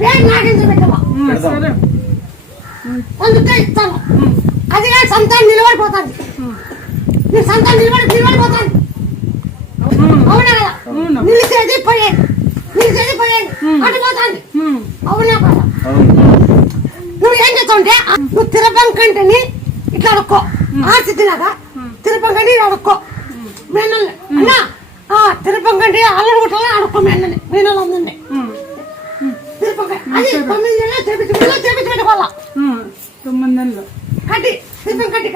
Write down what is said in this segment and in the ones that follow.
పేరు నాగించి పెట్టవా అందుకే ఇస్తాను. అది కానీ సంతానం నిలబడిపోతుంది. నీ సంతానం నిలబడిపోతుంది. అవునా కదా? నిలిచేది పోయేది అడిపోతుంది. అవునా కదా? నువ్వు ఏం చేస్తావుంటే నువ్వు తిరపంకంటిని ఇట్లా అడుక్కో. ఆశిద్దిలాగా తిరపంకంటి అడుక్కో. మేనల్ని అన్నా తిరపంకంటి అల్లరి గుట్టలో అడుక్కో. మేనల్ అందండి అది 9 నెలలు చేపించి పెట్టుకోవాలా. 9 నెలలు కట్టి తిరపం కట్టి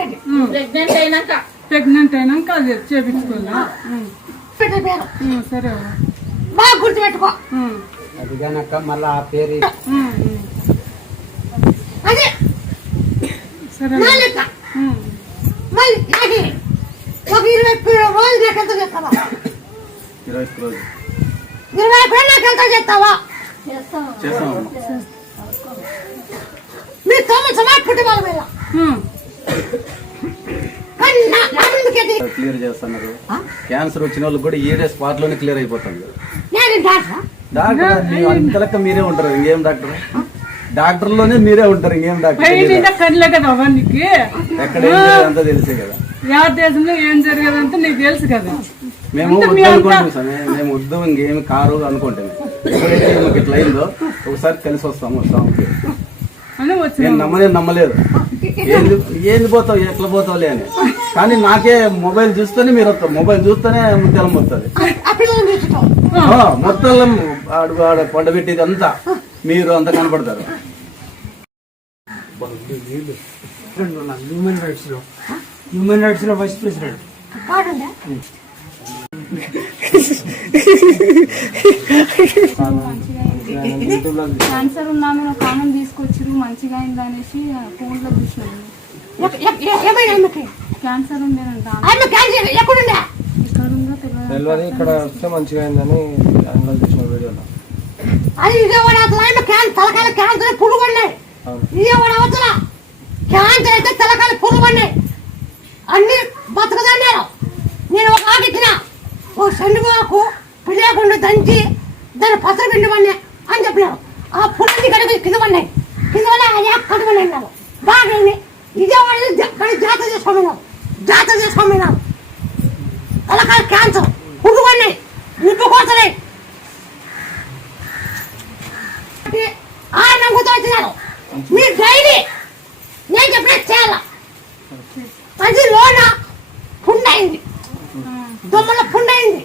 ప్రెగ్నెంట్ అయినాక అది చేపించుకోవాలా. పెట్టే పేరు సరే బాగా గుర్తుపెట్టుకో. అది కనుక మళ్ళీ ఆ పేరు అదే సరే మళ్ళీ ఒక 20 రోజులు నాకు ఎంత చేస్తావా? 20 రోజులు 20 నాకు ఎంత చేస్తావా? మీరు 9 సమాజ్ పుట్టి వాళ్ళ మీద క్లియర్ చేస్తున్నారు. క్యాన్సర్ వచ్చిన వాళ్ళకి కూడా ఈడే స్పాట్ లోనే క్లియర్ అయిపోతుంది. డాక్టర్ అంతలక్క మీరే ఉంటారు. ఇంకేం డాక్టర్? డాక్టర్ లోనే మీరే ఉంటారు. ఇంకేం డాక్టర్? ఎక్కడ అంతా తెలిసే కదా. దేశంలో ఏం జరిగేదంతా నీకు తెలుసు కదా. మేము మేము వద్దు ఇంకేమి కారు అనుకుంటాం. ఎప్పుడైతే మాకు ఇట్లా అయిందో ఒకసారి కలిసి వస్తాము. నేను నమ్మలేదు. ఏంది పోతావు ఎట్లా పోతావులే అని. కానీ నాకే మొబైల్ చూస్తేనే మీరు వస్తారు. మొబైల్ చూస్తేనే ముత్యాలం వస్తుంది. మొత్తం పండబెట్టేది అంతా మీరు అంతా కనపడతారు. హ్యూమన్ రైట్స్ లో వైస్ ప్రెసిడెంట్. క్యాన్సర్ ఉన్నాను ఒక ఆమె తీసుకొచ్చారు మంచిగా అయింది అనేసి ఫోన్ లో చూసినాను. క్యాన్సర్ ఉండేనంట. తెలియదు. ఇక్కడ వస్తే మంచిగా అయిందని అందులో చూసిన వీడియోలో. అది తలకాయలు క్యాన్సర్ పురుగు పడినాయి. క్యాన్సర్ అయితే తలకాయలు పురుగు పడినాయి. అన్ని బతకదన్నారు. నేను ఒక ఆకిచ్చిన ఓ సండుమాకు పిల్లకుండా దంచి దాన్ని పసరు పిండి పడినా అని చెప్పినారు. ఆ పుల్లకి కడుగు కింద పడినాయి. కింద వల్ల అదే కడుగున్నారు. బాగా ఇదే వాళ్ళు జాతర చేసుకోమన్నారు. తలకాయ క్యాన్సర్ పురుగు పడినాయి. నిప్పు కోసలే నమ్ముతూ వచ్చినారు. మీరు డైలీ నేను చెప్పినట్టు చేయాల. అది లోన పుండైంది. దొమ్మల పుండైంది.